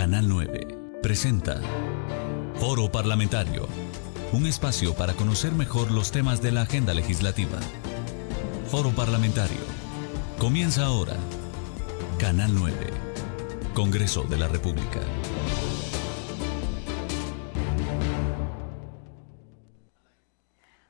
Canal 9 presenta Foro Parlamentario, un espacio para conocer mejor los temas de la agenda legislativa. Foro Parlamentario. Comienza ahora. Canal 9. Congreso de la República.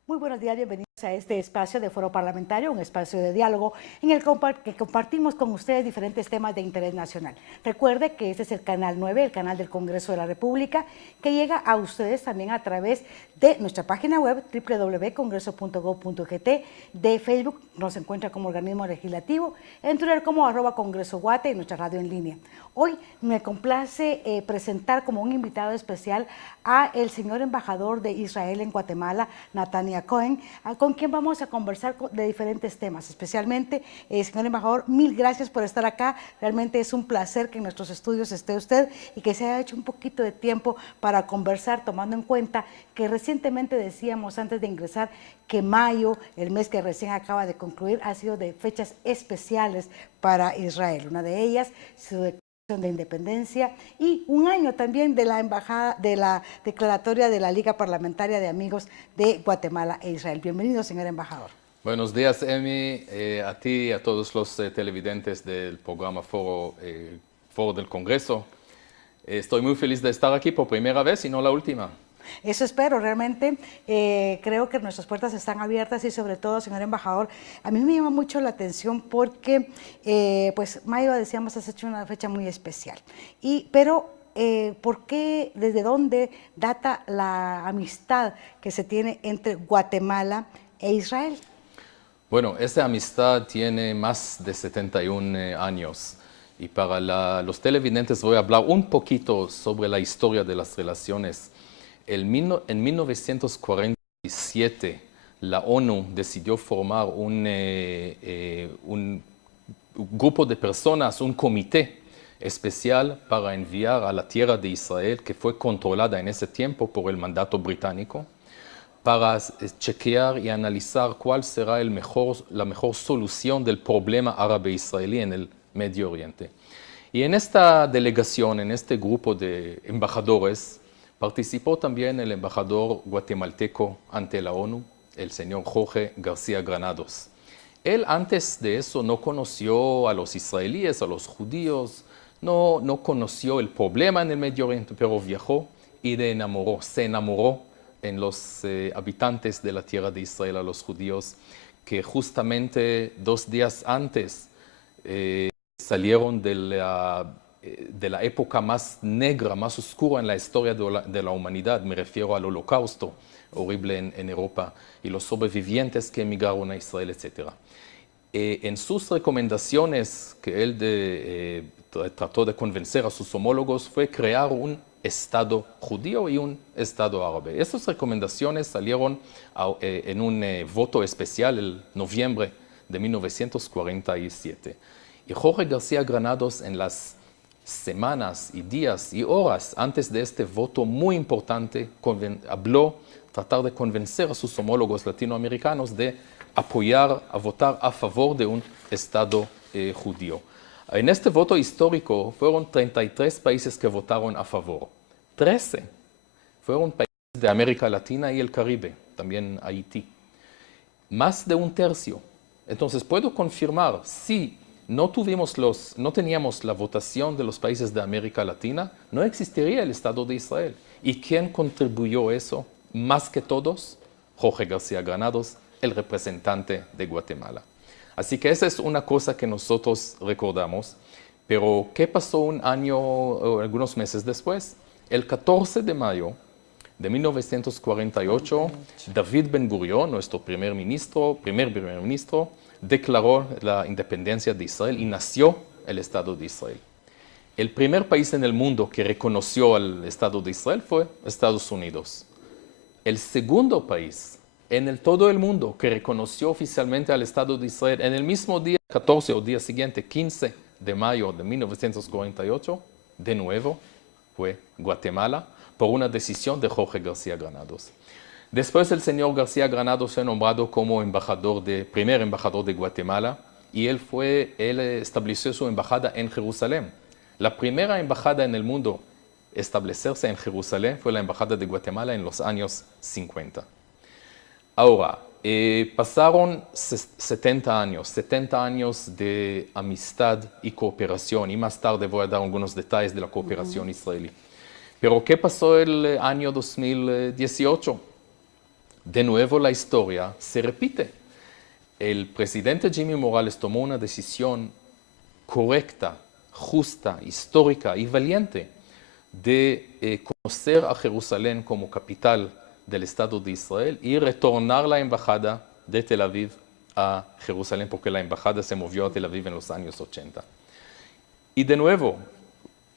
Muy buenos días, bienvenidos a este espacio de Foro Parlamentario, un espacio de diálogo en el que compartimos con ustedes diferentes temas de interés nacional. Recuerde que este es el Canal 9, el canal del Congreso de la República, que llega a ustedes también a través de nuestra página web www.congreso.gov.gt, de Facebook nos encuentra como organismo legislativo, en Twitter como @CongresoGuate y nuestra radio en línea. Hoy me complace presentar como un invitado especial a el señor embajador de Israel en Guatemala, Natania Cohen, con quien vamos a conversar de diferentes temas, especialmente, señor embajador, mil gracias por estar acá. Realmente es un placer que en nuestros estudios esté usted y que se haya hecho un poquito de tiempo para conversar, tomando en cuenta que recientemente decíamos antes de ingresar que mayo, el mes que recién acaba de concluir, ha sido de fechas especiales para Israel. Una de ellas, su declaración de independencia, y un año también de la embajada, de la declaratoria de la Liga Parlamentaria de Amigos de Guatemala e Israel. Bienvenido, señor embajador. Buenos días, Emi, a ti y a todos los televidentes del programa Foro del Congreso. Estoy muy feliz de estar aquí por primera vez y no la última. Eso espero, realmente creo que nuestras puertas están abiertas y sobre todo, señor embajador, a mí me llama mucho la atención porque, pues, mayo, decíamos, has hecho una fecha muy especial. Pero, ¿por qué, desde dónde data la amistad que se tiene entre Guatemala e Israel? Bueno, esa amistad tiene más de 71 años. Y para los televidentes voy a hablar un poquito sobre la historia de las relaciones. En 1947, la ONU decidió formar un grupo de personas, un comité especial para enviar a la tierra de Israel, que fue controlada en ese tiempo por el mandato británico, para chequear y analizar cuál será la mejor solución del problema árabe-israelí en el Medio Oriente. Y en esta delegación, en este grupo de embajadores, participó también el embajador guatemalteco ante la ONU, el señor Jorge García Granados. Él antes de eso no conoció a los israelíes, a los judíos, no conoció el problema en el Medio Oriente, pero viajó y se enamoró en los habitantes de la tierra de Israel, a los judíos, que justamente 2 días antes salieron de la época más negra, más oscura en la historia de la humanidad. Me refiero al Holocausto, horrible en Europa, y los sobrevivientes que emigraron a Israel, etc. En sus recomendaciones que él trató de convencer a sus homólogos fue crear un Estado judío y un Estado árabe. Esas recomendaciones salieron en un voto especial en noviembre de 1947. Y Jorge García Granados, en las semanas y días y horas antes de este voto muy importante, tratar de convencer a sus homólogos latinoamericanos de votar a favor de un Estado judío. En este voto histórico fueron 33 países que votaron a favor. 13 fueron países de América Latina y el Caribe, también Haití. Más de un tercio. Entonces puedo confirmar, si no teníamos la votación de los países de América Latina, no existiría el Estado de Israel. ¿Y quién contribuyó eso? Más que todos, Jorge García Granados, el representante de Guatemala. Así que esa es una cosa que nosotros recordamos. Pero, ¿qué pasó un año o algunos meses después? El 14 de mayo de 1948, David Ben-Gurión, nuestro primer primer ministro, declaró la independencia de Israel y nació el Estado de Israel. El primer país en el mundo que reconoció al Estado de Israel fue Estados Unidos. El segundo país en todo el mundo que reconoció oficialmente al Estado de Israel en el mismo día, 14 o día siguiente, 15 de mayo de 1948, de nuevo, fue Guatemala, por una decisión de Jorge García Granados. Después el señor García Granados fue nombrado como primer embajador de Guatemala, y él estableció su embajada en Jerusalén. La primera embajada en el mundo establecerse en Jerusalén fue la embajada de Guatemala en los años 50. Ahora, pasaron 70 años de amistad y cooperación, y más tarde voy a dar algunos detalles de la cooperación israelí. Pero ¿qué pasó el año 2018? De nuevo la historia se repite. El presidente Jimmy Morales tomó una decisión correcta, justa, histórica y valiente de conocer a Jerusalén como capital del Estado de Israel y retornar la embajada de Tel Aviv a Jerusalén, porque la embajada se movió a Tel Aviv en los años 80. Y de nuevo,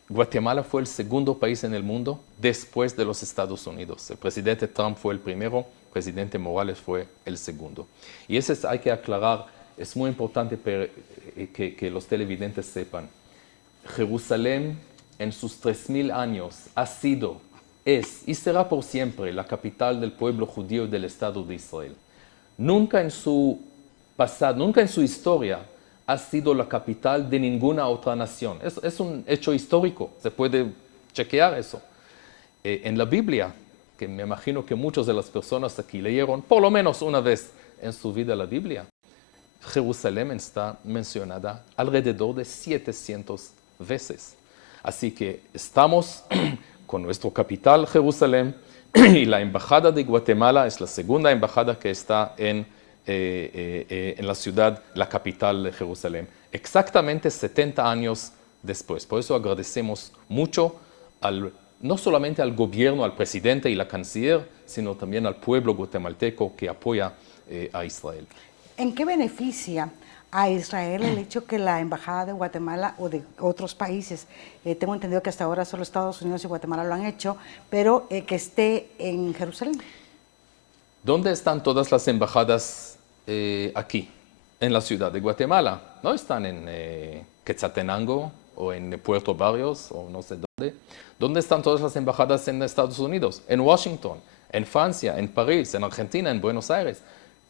Guatemala fue el segundo país en el mundo después de los Estados Unidos. El presidente Trump fue el primero, el presidente Morales fue el segundo. Y eso hay que aclarar, es muy importante que los televidentes sepan. Jerusalén en sus 3000 años ha sido, es y será por siempre la capital del pueblo judío y del Estado de Israel. Nunca en su pasado, nunca en su historia ha sido la capital de ninguna otra nación. Es un hecho histórico, se puede chequear eso. En la Biblia, que me imagino que muchas de las personas aquí leyeron por lo menos una vez en su vida la Biblia, Jerusalén está mencionada alrededor de 700 veces. Así que estamos con nuestro capital, Jerusalén, y la embajada de Guatemala es la segunda embajada que está en la ciudad, la capital de Jerusalén, exactamente 70 años después. Por eso agradecemos mucho no solamente al gobierno, al presidente y la canciller, sino también al pueblo guatemalteco que apoya a Israel. ¿En qué beneficia a Israel el hecho que la embajada de Guatemala o de otros países, tengo entendido que hasta ahora solo Estados Unidos y Guatemala lo han hecho, pero que esté en Jerusalén? ¿Dónde están todas las embajadas aquí, en la ciudad de Guatemala? No están en Quetzaltenango o en Puerto Barrios o no sé dónde. ¿Dónde están todas las embajadas en Estados Unidos? En Washington, en Francia, en París, en Argentina, en Buenos Aires.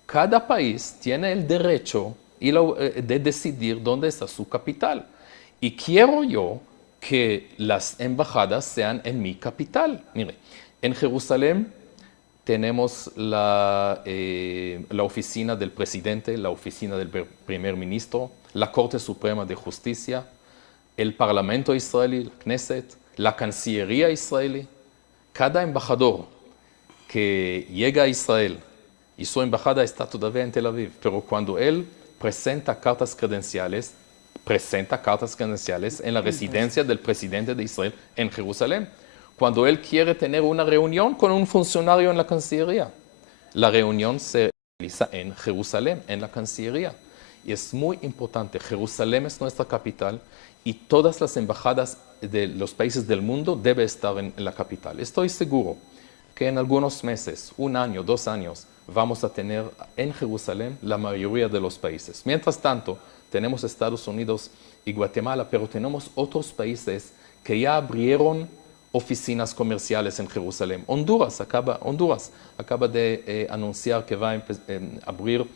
Cada país tiene el derecho de decidir dónde está su capital. Y quiero yo que las embajadas sean en mi capital. Mire, en Jerusalén tenemos la oficina del presidente, la oficina del primer ministro, la Corte Suprema de Justicia, el Parlamento israelí, la Knesset, la Cancillería israelí. Cada embajador que llega a Israel, y su embajada está todavía en Tel Aviv, pero cuando él presenta cartas credenciales en la residencia del presidente de Israel en Jerusalén. Cuando él quiere tener una reunión con un funcionario en la Cancillería, la reunión se realiza en Jerusalén, en la Cancillería. Y es muy importante, Jerusalén es nuestra capital y todas las embajadas de los países del mundo deben estar en la capital. Estoy seguro que en algunos meses, 1 año, 2 años, vamos a tener en Jerusalén la mayoría de los países. Mientras tanto, tenemos Estados Unidos y Guatemala, pero tenemos otros países que ya abrieron oficinas comerciales en Jerusalén. Honduras acaba de anunciar que va a abrir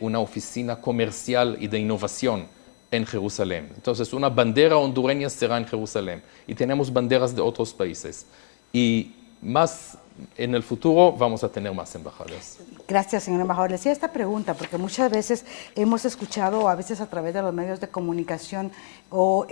una oficina comercial y de innovación en Jerusalén. Entonces, una bandera hondureña será en Jerusalén. Y tenemos banderas de otros países. Y más en el futuro vamos a tener más embajadas. Gracias, señor embajador. Le hacía esta pregunta porque muchas veces hemos escuchado, a veces a través de los medios de comunicación o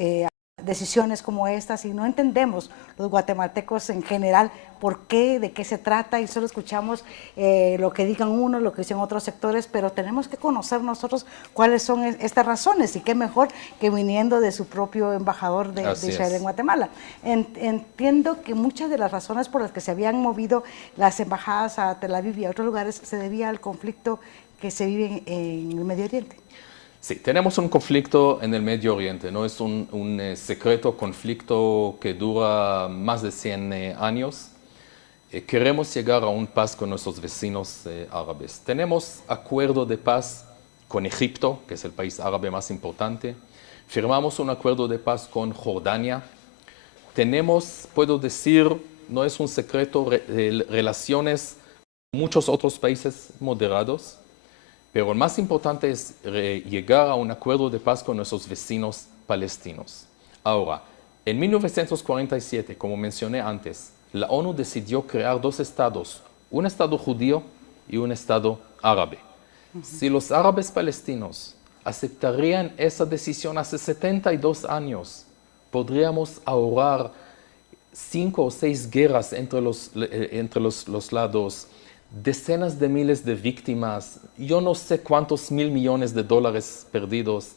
decisiones como estas y no entendemos los guatemaltecos en general por qué, de qué se trata y solo escuchamos lo que digan unos, lo que dicen otros sectores, pero tenemos que conocer nosotros cuáles son estas razones y qué mejor que viniendo de su propio embajador de Israel en Guatemala. Entiendo que muchas de las razones por las que se habían movido las embajadas a Tel Aviv y a otros lugares se debía al conflicto que se vive en el Medio Oriente. Sí, tenemos un conflicto en el Medio Oriente, no es un secreto conflicto que dura más de 100 años. Queremos llegar a un paz con nuestros vecinos árabes. Tenemos acuerdo de paz con Egipto, que es el país árabe más importante. Firmamos un acuerdo de paz con Jordania. Tenemos, puedo decir, no es un secreto, relaciones con muchos otros países moderados. Pero lo más importante es llegar a un acuerdo de paz con nuestros vecinos palestinos. Ahora, En 1947, como mencioné antes, la ONU decidió crear dos estados, un estado judío y un estado árabe. Si los árabes palestinos aceptarían esa decisión hace 72 años, podríamos ahorrar 5 o 6 guerras entre los lados, decenas de miles de víctimas, yo no sé cuántos mil millones de dólares perdidos,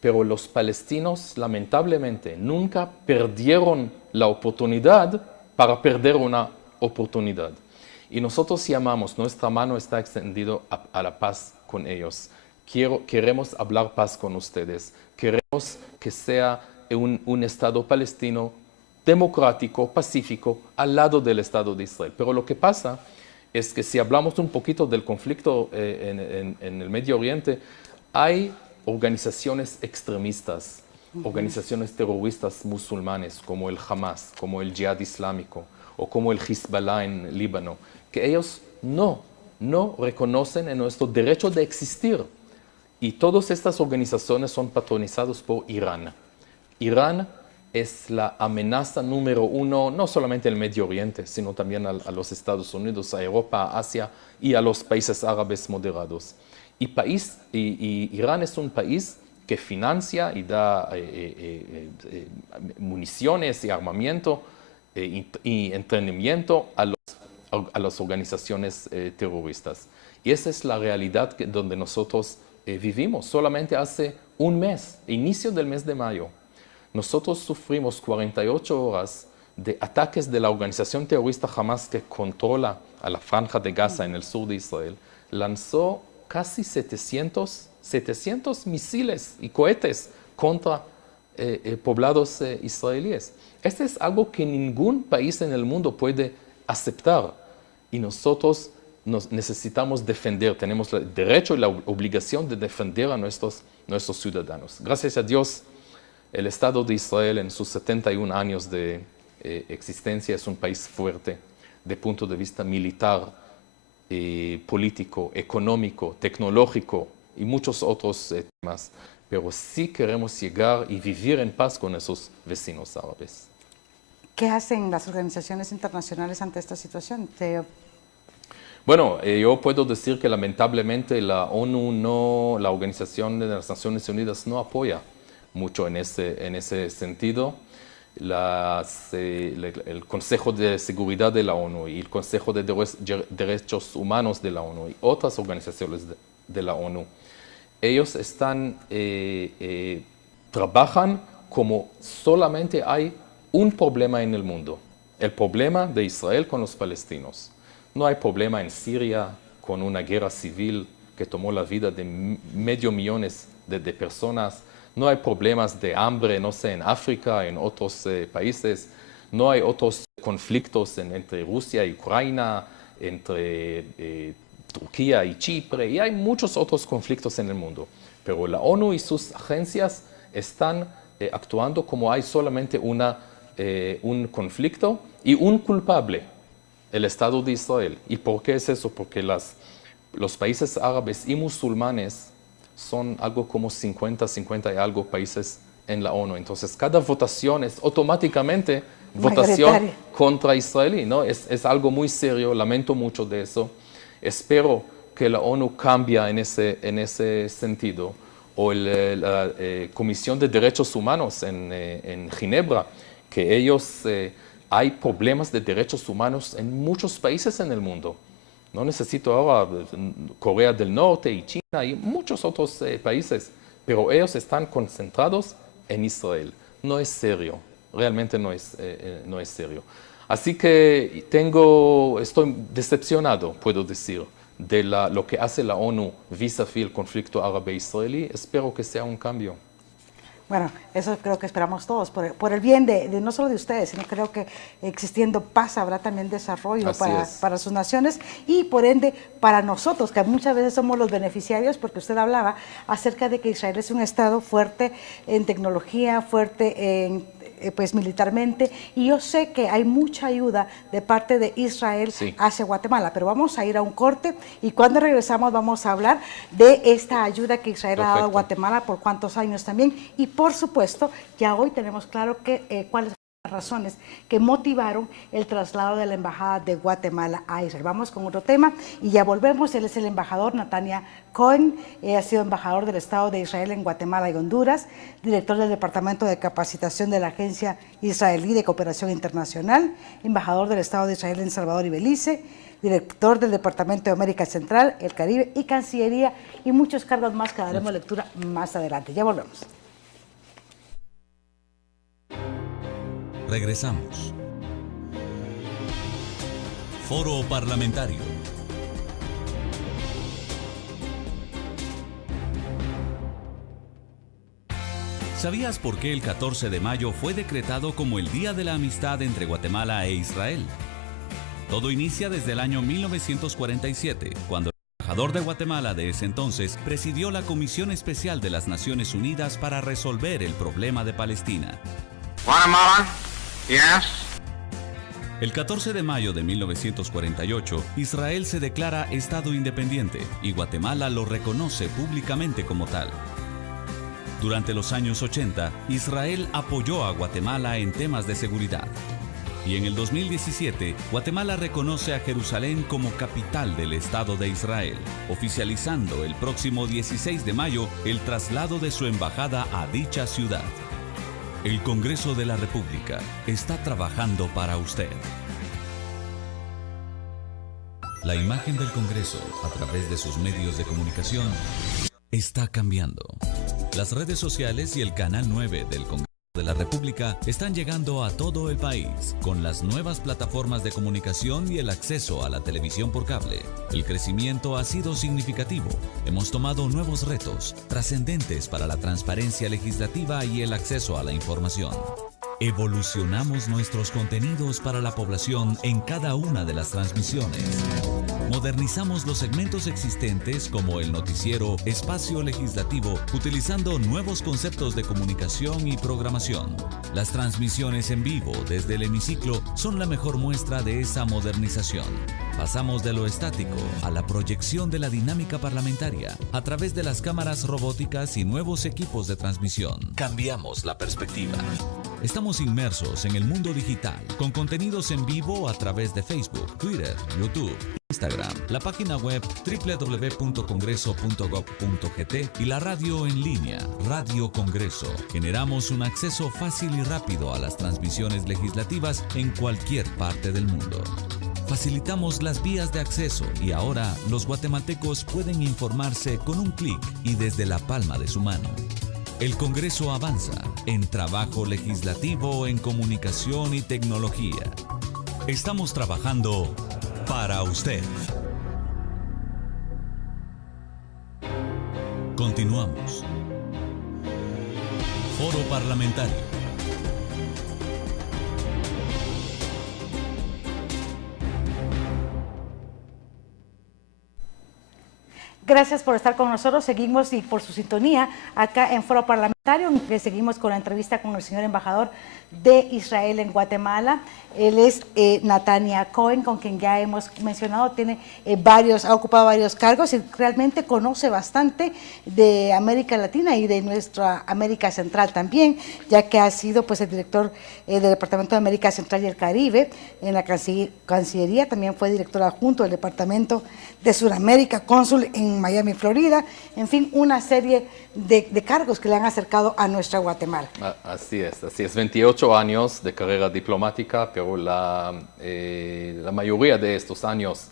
pero los palestinos lamentablemente nunca perdieron la oportunidad para perder una oportunidad. Y nosotros llamamos, nuestra mano está extendida a la paz con ellos. Queremos hablar paz con ustedes. Queremos que sea un Estado palestino democrático, pacífico, al lado del Estado de Israel. Pero lo que pasa es que si hablamos un poquito del conflicto en el Medio Oriente, hay organizaciones extremistas, organizaciones terroristas musulmanes como el Hamas, como el Jihad Islámico o como el Hezbollah en Líbano, que ellos no reconocen en nuestro derecho de existir. Y todas estas organizaciones son patronizadas por Irán. Irán es la amenaza número uno, no solamente en el Medio Oriente, sino también a los Estados Unidos, a Europa, a Asia y a los países árabes moderados. Y Irán es un país que financia y da municiones y armamento y entrenamiento a las organizaciones terroristas. Y esa es la realidad donde nosotros vivimos. Solamente hace un mes, inicio del mes de mayo, nosotros sufrimos 48 horas de ataques de la organización terrorista Hamas que controla a la Franja de Gaza en el sur de Israel. Lanzó casi 700 misiles y cohetes contra poblados israelíes. Este es algo que ningún país en el mundo puede aceptar y nosotros nos necesitamos defender, tenemos el derecho y la obligación de defender a nuestros ciudadanos. Gracias a Dios, el Estado de Israel en sus 71 años de existencia es un país fuerte de punto de vista militar, político, económico, tecnológico y muchos otros temas. Pero sí queremos llegar y vivir en paz con esos vecinos árabes. ¿Qué hacen las organizaciones internacionales ante esta situación? Bueno, yo puedo decir que lamentablemente la ONU, la Organización de las Naciones Unidas no apoya mucho en ese sentido. El Consejo de Seguridad de la ONU y el Consejo de Derechos Humanos de la ONU y otras organizaciones de la ONU, ellos trabajan como solamente hay un problema en el mundo, el problema de Israel con los palestinos. No hay problema en Siria con una guerra civil que tomó la vida de medio millón de personas. No hay problemas de hambre, no sé, en África, en otros países. No hay otros conflictos entre Rusia y Ucrania, entre Turquía y Chipre, y hay muchos otros conflictos en el mundo. Pero la ONU y sus agencias están actuando como hay solamente un conflicto y un culpable, el Estado de Israel. ¿Y por qué es eso? Porque los países árabes y musulmanes son algo como 50 y algo países en la ONU. Entonces, cada votación es automáticamente votación contra Israel, ¿no? Es algo muy serio, lamento mucho de eso. Espero que la ONU cambie en ese sentido. O la Comisión de Derechos Humanos en Ginebra, que hay problemas de derechos humanos en muchos países en el mundo. No necesito ahora Corea del Norte y China y muchos otros países, pero ellos están concentrados en Israel. No es serio, realmente no es serio. Así que estoy decepcionado, puedo decir, de lo que hace la ONU vis-a-vis el conflicto árabe-israelí. Espero que sea un cambio. Bueno, eso creo que esperamos todos, por el bien de no solo de ustedes, sino creo que existiendo paz habrá también desarrollo para sus naciones y por ende para nosotros, que muchas veces somos los beneficiarios, porque usted hablaba acerca de que Israel es un Estado fuerte en tecnología, fuerte en pues militarmente, y yo sé que hay mucha ayuda de parte de Israel hacia Guatemala, pero vamos a ir a un corte y cuando regresamos vamos a hablar de esta ayuda que Israel ha dado a Guatemala, por cuántos años también, y por supuesto ya hoy tenemos claro que cuáles las razones que motivaron el traslado de la Embajada de Guatemala a Israel. Vamos con otro tema y ya volvemos. Él es el embajador Natania Cohen, ha sido embajador del Estado de Israel en Guatemala y Honduras, director del Departamento de Capacitación de la Agencia Israelí de Cooperación Internacional, embajador del Estado de Israel en Salvador y Belice, director del Departamento de América Central, el Caribe y Cancillería, y muchos cargos más que daremos lectura más adelante. Ya volvemos. Regresamos. Foro Parlamentario. ¿Sabías por qué el 14 de mayo fue decretado como el Día de la Amistad entre Guatemala e Israel? Todo inicia desde el año 1947, cuando el embajador de Guatemala de ese entonces presidió la Comisión Especial de las Naciones Unidas para resolver el problema de Palestina. Guatemala. Yes. El 14 de mayo de 1948, Israel se declara Estado independiente y Guatemala lo reconoce públicamente como tal. Durante los años 80, Israel apoyó a Guatemala en temas de seguridad. Y en el 2017, Guatemala reconoce a Jerusalén como capital del Estado de Israel, oficializando el próximo 16 de mayo el traslado de su embajada a dicha ciudad. El Congreso de la República está trabajando para usted. La imagen del Congreso, a través de sus medios de comunicación, está cambiando. Las redes sociales y el Canal 9 del Congreso de la República están llegando a todo el país con las nuevas plataformas de comunicación y el acceso a la televisión por cable. El crecimiento ha sido significativo. Hemos tomado nuevos retos trascendentes para la transparencia legislativa y el acceso a la información. Evolucionamos nuestros contenidos para la población en cada una de las transmisiones. Modernizamos los segmentos existentes como el noticiero Espacio Legislativo, utilizando nuevos conceptos de comunicación y programación. Las transmisiones en vivo desde el hemiciclo son la mejor muestra de esa modernización. Pasamos de lo estático a la proyección de la dinámica parlamentaria a través de las cámaras robóticas y nuevos equipos de transmisión. Cambiamos la perspectiva. Estamos inmersos en el mundo digital, con contenidos en vivo a través de Facebook, Twitter, YouTube, Instagram, la página web www.congreso.gov.gt y la radio en línea, Radio Congreso. Generamos un acceso fácil y rápido a las transmisiones legislativas en cualquier parte del mundo. Facilitamos las vías de acceso y ahora los guatemaltecos pueden informarse con un clic y desde la palma de su mano. El Congreso avanza en trabajo legislativo, en comunicación y tecnología. Estamos trabajando para usted. Continuamos. Foro Parlamentario. Gracias por estar con nosotros, seguimos y por su sintonía acá en Foro Parlamentario, que seguimos con la entrevista con el señor embajador de Israel en Guatemala. Él es Natania Cohen, con quien ya hemos mencionado, tiene ha ocupado varios cargos y realmente conoce bastante de América Latina y de nuestra América Central también, ya que ha sido pues el director del Departamento de América Central y el Caribe en la Cancillería, también fue director adjunto del Departamento de Sudamérica, cónsul en Miami, Florida, en fin, una serie de cargos que le han acercado a nuestra Guatemala. Así es, 28 años de carrera diplomática, pero la mayoría de estos años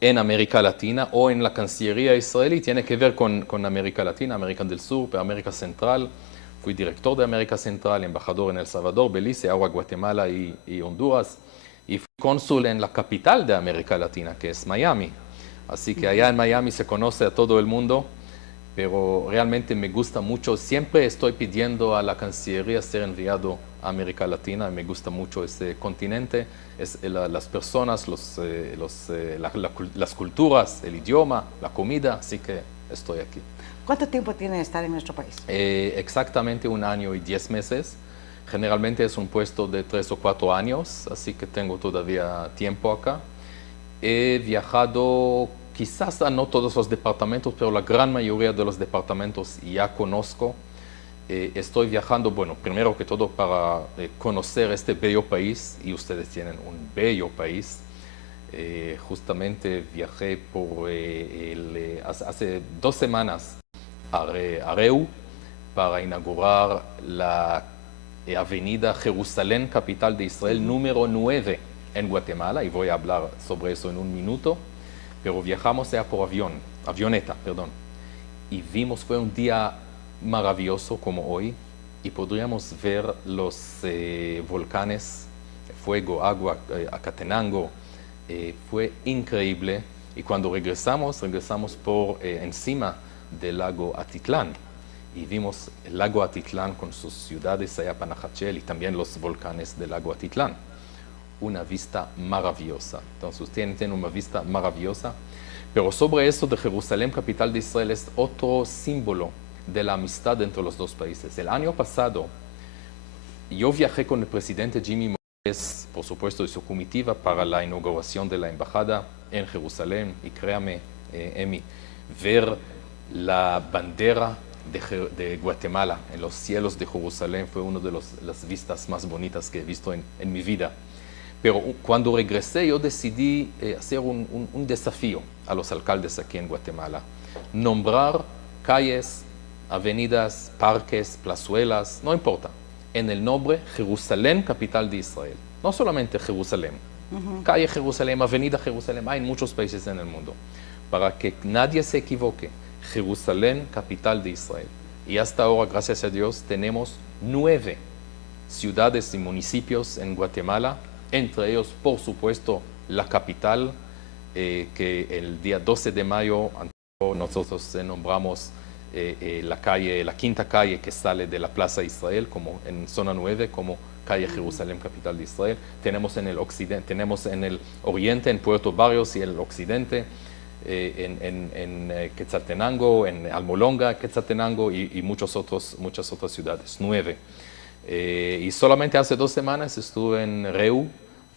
en América Latina o en la Cancillería israelí tiene que ver con América Latina, América del Sur, América Central. Fui director de América Central, embajador en El Salvador, Belice, ahora Guatemala y Honduras. Y fui cónsul en la capital de América Latina, que es Miami. Así que allá en Miami se conoce a todo el mundo, pero realmente me gusta mucho. Siempre estoy pidiendo a la Cancillería ser enviado a América Latina. Me gusta mucho este continente, las personas, las culturas, el idioma, la comida, así que estoy aquí. ¿Cuánto tiempo tiene de estar en nuestro país? Exactamente 1 año y 10 meses. Generalmente es un puesto de 3 o 4 años, así que tengo todavía tiempo acá. He viajado quizás a no todos los departamentos, pero la gran mayoría de los departamentos ya conozco. Estoy viajando, bueno, primero que todo para conocer este bello país, y ustedes tienen un bello país. Justamente viajé por hace 2 semanas a Reu para inaugurar la avenida Jerusalén, capital de Israel, número 9 en Guatemala, y voy a hablar sobre eso en un minuto, pero viajamos ya por avioneta, y vimos, fue un día maravilloso como hoy, y podríamos ver los volcanes, fuego, agua, Acatenango. Fue increíble, y cuando regresamos por encima del lago Atitlán, y vimos el lago Atitlán con sus ciudades, Panajachel, y también los volcanes del lago Atitlán. Una vista maravillosa. Entonces tienen una vista maravillosa, pero sobre eso de Jerusalén, capital de Israel, es otro símbolo de la amistad entre los dos países. El año pasado, yo viajé con el presidente Jimmy Morales, por supuesto, de su comitiva, para la inauguración de la embajada en Jerusalén, y créame, Emi, ver la bandera de Guatemala en los cielos de Jerusalén fue una de las vistas más bonitas que he visto en mi vida. Pero cuando regresé, yo decidí hacer un desafío a los alcaldes aquí en Guatemala. Nombrar calles, avenidas, parques, plazuelas, no importa, en el nombre Jerusalén, capital de Israel. No solamente Jerusalén, calle Jerusalén, avenida Jerusalén, hay en muchos países en el mundo. Para que nadie se equivoque, Jerusalén, capital de Israel. Y hasta ahora, gracias a Dios, tenemos 9 ciudades y municipios en Guatemala, entre ellos, por supuesto, la capital, que el día 12 de mayo nosotros nombramos la quinta calle que sale de la Plaza Israel, como en zona 9, como calle Jerusalén, capital de Israel. Tenemos en el occidente, tenemos en el oriente, en Puerto Barrios, y el occidente, en Quetzaltenango, en Almolonga, Quetzaltenango, y muchas otras ciudades, 9. Y solamente hace 2 semanas estuve en Reu,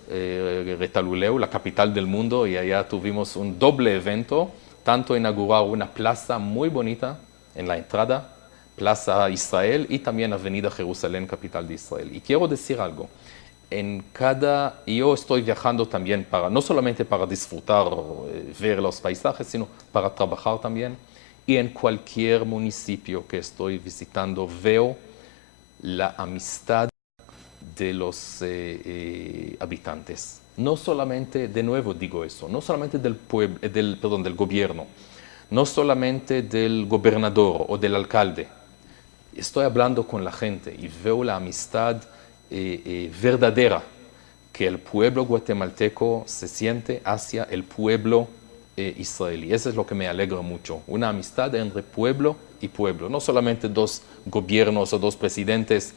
Retaluleu, la capital del mundo, y allá tuvimos un doble evento, tanto inaugurar una plaza muy bonita en la entrada, Plaza Israel, y también Avenida Jerusalén, capital de Israel. Y quiero decir algo, yo estoy viajando también no solamente para disfrutar, ver los paisajes, sino para trabajar también, y en cualquier municipio que estoy visitando veo la amistad de los habitantes. No solamente, de nuevo digo eso, no solamente del gobierno, no solamente del gobernador o del alcalde. Estoy hablando con la gente y veo la amistad verdadera que el pueblo guatemalteco se siente hacia el pueblo israelí. Eso es lo que me alegra mucho, una amistad entre pueblo y pueblo, no solamente 2 gobiernos o 2 presidentes,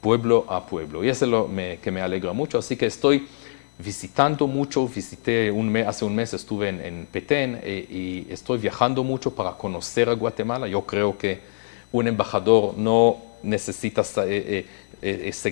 pueblo a pueblo. Y eso es lo que me alegra mucho, así que estoy visitando mucho. Visité hace un mes, estuve en Petén, y estoy viajando mucho para conocer a Guatemala. Yo creo que un embajador no necesita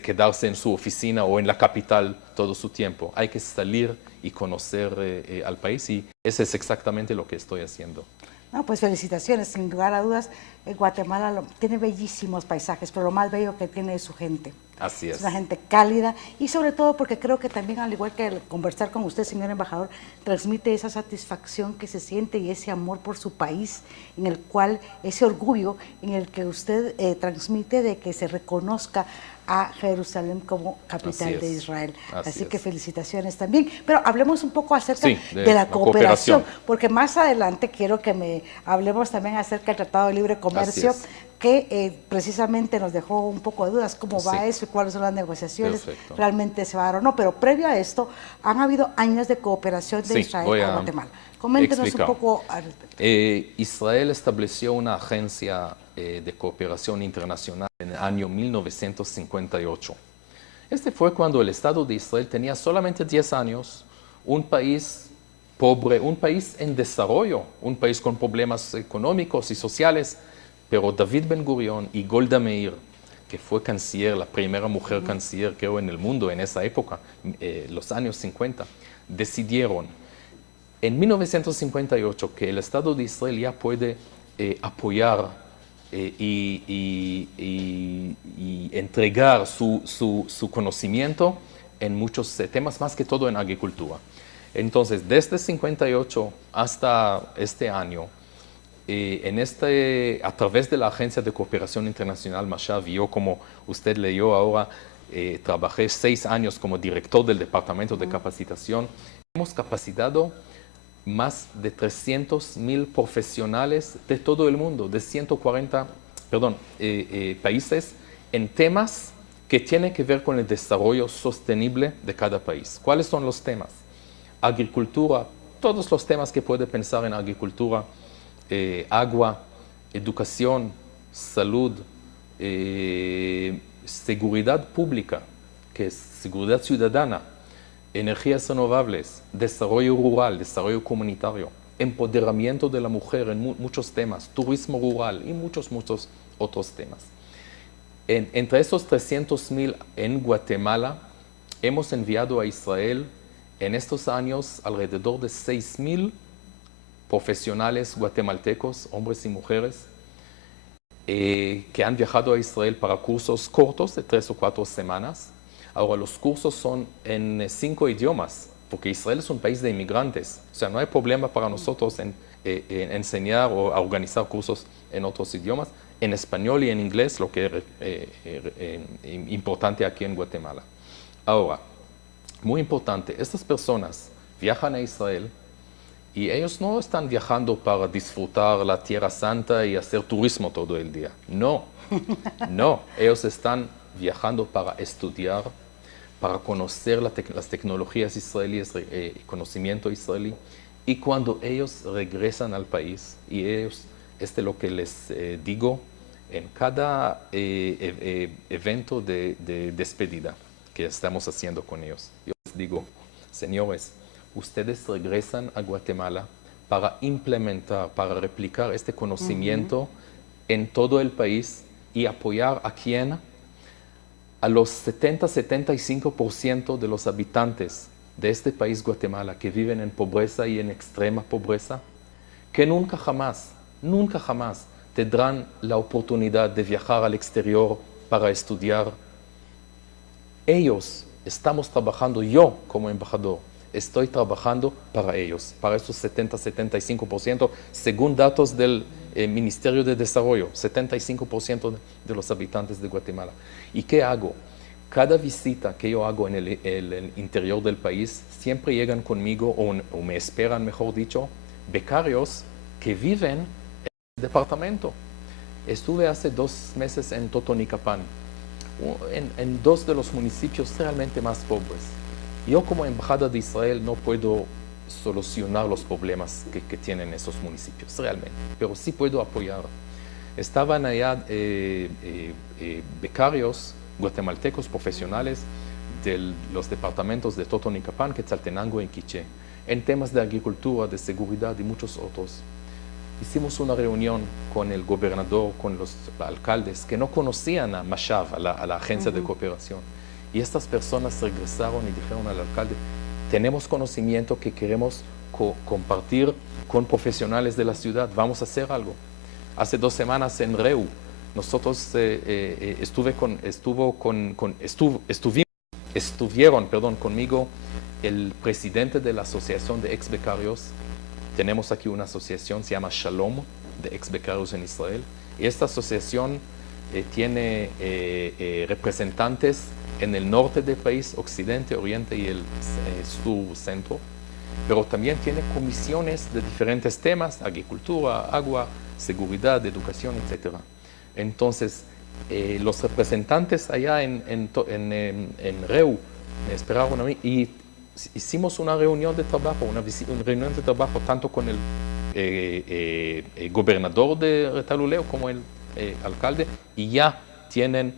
quedarse en su oficina o en la capital todo su tiempo. Hay que salir y conocer al país, y eso es exactamente lo que estoy haciendo. No, pues felicitaciones, sin lugar a dudas. Guatemala tiene bellísimos paisajes, pero lo más bello que tiene es su gente. Así es. Es una gente cálida, y sobre todo porque creo que también, al igual que conversar con usted, señor embajador, transmite esa satisfacción que se siente y ese amor por su país, en el cual, ese orgullo en el que usted transmite de que se reconozca a Jerusalén como capital de Israel. Así que felicitaciones también. Pero hablemos un poco acerca de la cooperación, porque más adelante quiero que hablemos también acerca del Tratado de Libre Comercio, que precisamente nos dejó un poco de dudas cómo va eso y cuáles son las negociaciones, realmente se va a dar o no. Pero previo a esto, han habido años de cooperación de Israel con Guatemala. Coméntenos un poco al respecto. Israel estableció una agencia de cooperación internacional en el año 1958. Este fue cuando el Estado de Israel tenía solamente 10 años, un país pobre, un país en desarrollo, un país con problemas económicos y sociales, pero David Ben Gurion y Golda Meir, que fue canciller, la primera mujer canciller, creo, en el mundo en esa época, los años 50, decidieron en 1958 que el Estado de Israel ya puede apoyar y entregar su conocimiento en muchos temas, más que todo en agricultura. Entonces, desde 58 hasta este año, a través de la Agencia de Cooperación Internacional Mashav, yo, como usted leyó ahora, trabajé 6 años como director del Departamento de Capacitación. Hemos capacitado más de 300.000 profesionales de todo el mundo, de 140 países, en temas que tienen que ver con el desarrollo sostenible de cada país. ¿Cuáles son los temas? Agricultura, todos los temas que puede pensar en agricultura, agua, educación, salud, seguridad pública, que es seguridad ciudadana, energías renovables, desarrollo rural, desarrollo comunitario, empoderamiento de la mujer en muchos temas, turismo rural y muchos otros temas. Entre esos 300.000 en Guatemala, hemos enviado a Israel en estos años alrededor de 6.000 profesionales guatemaltecos, hombres y mujeres, que han viajado a Israel para cursos cortos de 3 o 4 semanas. Ahora, los cursos son en 5 idiomas, porque Israel es un país de inmigrantes. O sea, no hay problema para nosotros en enseñar o organizar cursos en otros idiomas, en español y en inglés, lo que es importante aquí en Guatemala. Ahora, muy importante, estas personas viajan a Israel y ellos no están viajando para disfrutar la Tierra Santa y hacer turismo todo el día. No, no, ellos están viajando para estudiar, para conocer las tecnologías israelíes, conocimiento israelí. Y cuando ellos regresan al país, y ellos, es lo que les digo en cada evento de despedida que estamos haciendo con ellos, yo les digo, señores, ustedes regresan a Guatemala para implementar, para replicar este conocimiento en todo el país y apoyar a quien, a los 70-75% de los habitantes de este país Guatemala que viven en pobreza y en extrema pobreza, que nunca jamás tendrán la oportunidad de viajar al exterior para estudiar. Ellos, estamos trabajando, yo como embajador, estoy trabajando para ellos, para esos 70-75%, según datos del Ministerio de Desarrollo, 75% de los habitantes de Guatemala. ¿Y qué hago? Cada visita que yo hago en el interior del país, siempre llegan conmigo, o me esperan, mejor dicho, becarios que viven en el departamento. Estuve hace 2 meses en Totonicapán, en 2 de los municipios realmente más pobres. Yo como embajada de Israel no puedo solucionar los problemas que tienen esos municipios, realmente, pero sí puedo apoyar. Estaban allá becarios guatemaltecos profesionales de los departamentos de Totonicapán, Quetzaltenango y Quiché, en temas de agricultura, de seguridad y muchos otros. Hicimos una reunión con el gobernador, con los alcaldes que no conocían a Mashav, a la agencia de cooperación. Y estas personas regresaron y dijeron al alcalde, tenemos conocimiento que queremos compartir con profesionales de la ciudad, vamos a hacer algo. Hace 2 semanas en Reu, nosotros estuvieron conmigo el presidente de la Asociación de Ex Becarios. Tenemos aquí una asociación, se llama Shalom, de ex becarios en Israel. Y esta asociación tiene representantes en el norte del país, occidente, oriente y el sur, centro. Pero también tiene comisiones de diferentes temas, agricultura, agua, seguridad, educación, etc. Entonces, los representantes allá en Reu me esperaron a mí y hicimos una reunión de trabajo, una reunión de trabajo tanto con el gobernador de Retaluleu como el alcalde, y ya tienen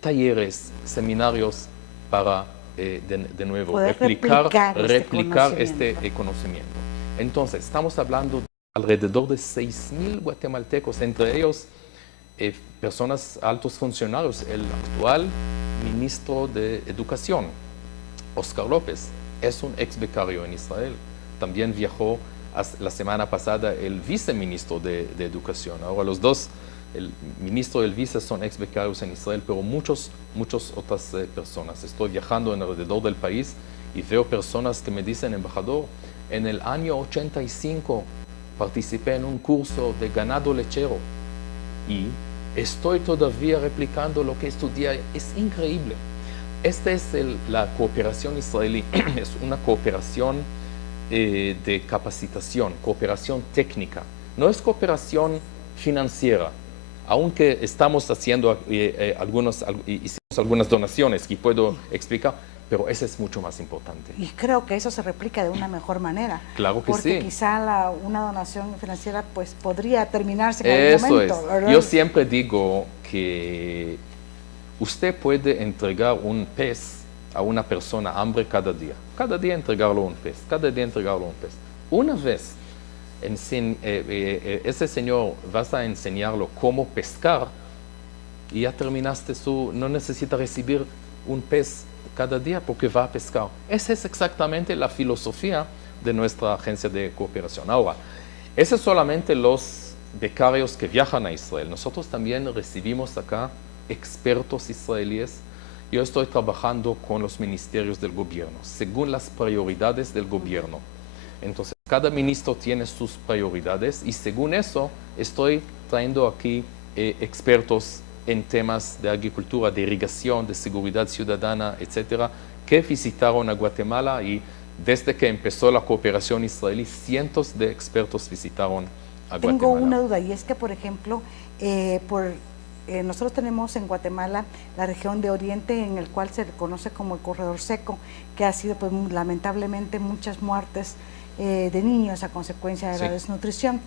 talleres, seminarios para de nuevo replicar este conocimiento. Entonces, estamos hablando de alrededor de 6.000 guatemaltecos, entre ellos personas, altos funcionarios. El actual ministro de Educación, Oscar López, es un ex becario en Israel. También viajó la semana pasada el viceministro de Educación. Ahora los dos, el ministro y el vice, son ex becarios en Israel, pero muchas otras personas. Estoy viajando alrededor del país y veo personas que me dicen, embajador, en el año 85 participé en un curso de ganado lechero y estoy todavía replicando lo que estudié. Es increíble. Esta es la cooperación israelí. Es una cooperación de capacitación, cooperación técnica. No es cooperación financiera, aunque estamos haciendo hicimos algunas donaciones que puedo explicar, pero eso es mucho más importante. Y creo que eso se replica de una mejor manera. Claro que sí. Porque quizá una donación financiera pues podría terminarse en algún momento. Eso es. ¿Verdad? Yo siempre digo que usted puede entregar un pez a una persona hambre cada día. Cada día entregarlo un pez, cada día entregarlo un pez. Una vez ese señor vas a enseñarlo cómo pescar y ya terminaste no necesita recibir un pez cada día porque va a pescar. Esa es exactamente la filosofía de nuestra agencia de cooperación. Ahora, ese es solamente los becarios que viajan a Israel. Nosotros también recibimos acá expertos israelíes. Yo estoy trabajando con los ministerios del gobierno, según las prioridades del gobierno. Entonces, cada ministro tiene sus prioridades y según eso estoy trayendo aquí expertos en temas de agricultura, de irrigación, de seguridad ciudadana, etcétera, que visitaron a Guatemala y desde que empezó la cooperación israelí, cientos de expertos visitaron a Guatemala. Tengo una duda y es que, por ejemplo, nosotros tenemos en Guatemala la región de Oriente, en el cual se conoce como el corredor seco, que ha sido pues, lamentablemente muchas muertes de niños a consecuencia de la desnutrición.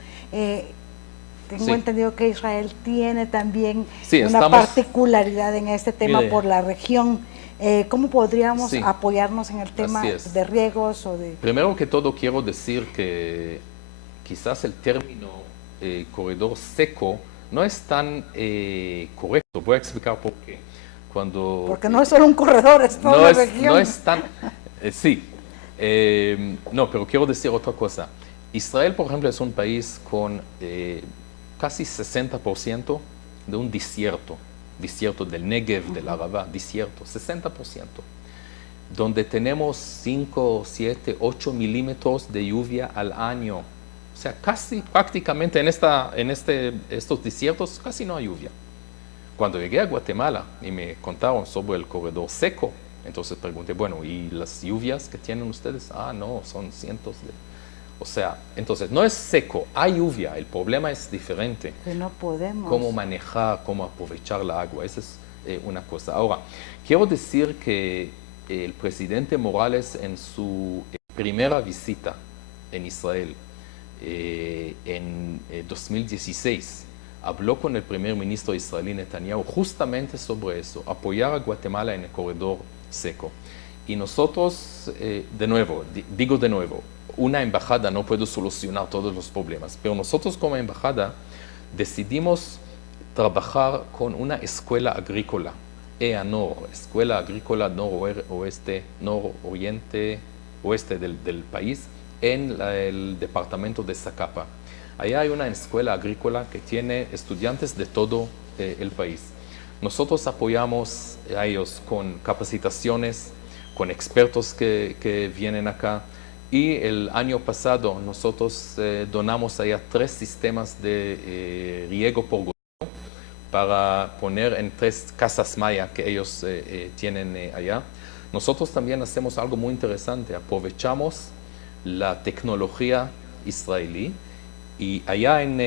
Tengo entendido que Israel tiene también una particularidad en este tema por la región. ¿Cómo podríamos apoyarnos en el tema de riegos? Primero que todo quiero decir que quizás el término corredor seco no es tan correcto. Voy a explicar por qué. Porque no es solo un corredor, es toda la región. No es tan... no, pero quiero decir otra cosa. Israel, por ejemplo, es un país con casi 60% de un desierto del Negev, del Arabá, desierto, 60%, donde tenemos 5, 7, 8 milímetros de lluvia al año. O sea, casi prácticamente en estos desiertos casi no hay lluvia. Cuando llegué a Guatemala y me contaron sobre el corredor seco, entonces pregunté, bueno, ¿y las lluvias que tienen ustedes? Ah, no, son cientos de... O sea, entonces no es seco, hay lluvia, el problema es diferente. Que no podemos. Cómo manejar, cómo aprovechar la agua, esa es una cosa. Ahora, quiero decir que el presidente Morales en su primera visita en Israel, en 2016, habló con el primer ministro israelí Netanyahu justamente sobre eso, apoyar a Guatemala en el corredor seco. Y nosotros, de nuevo, una embajada no puede solucionar todos los problemas, pero nosotros como embajada decidimos trabajar con una escuela agrícola, EANOR, Escuela Agrícola Nororiente Oeste del país, en el departamento de Zacapa. Allá hay una escuela agrícola que tiene estudiantes de todo el país. Nosotros apoyamos a ellos con capacitaciones, con expertos que vienen acá. Y el año pasado nosotros donamos allá 3 sistemas de riego por goteo para poner en 3 casas maya que ellos tienen allá. Nosotros también hacemos algo muy interesante, aprovechamos la tecnología israelí y allá en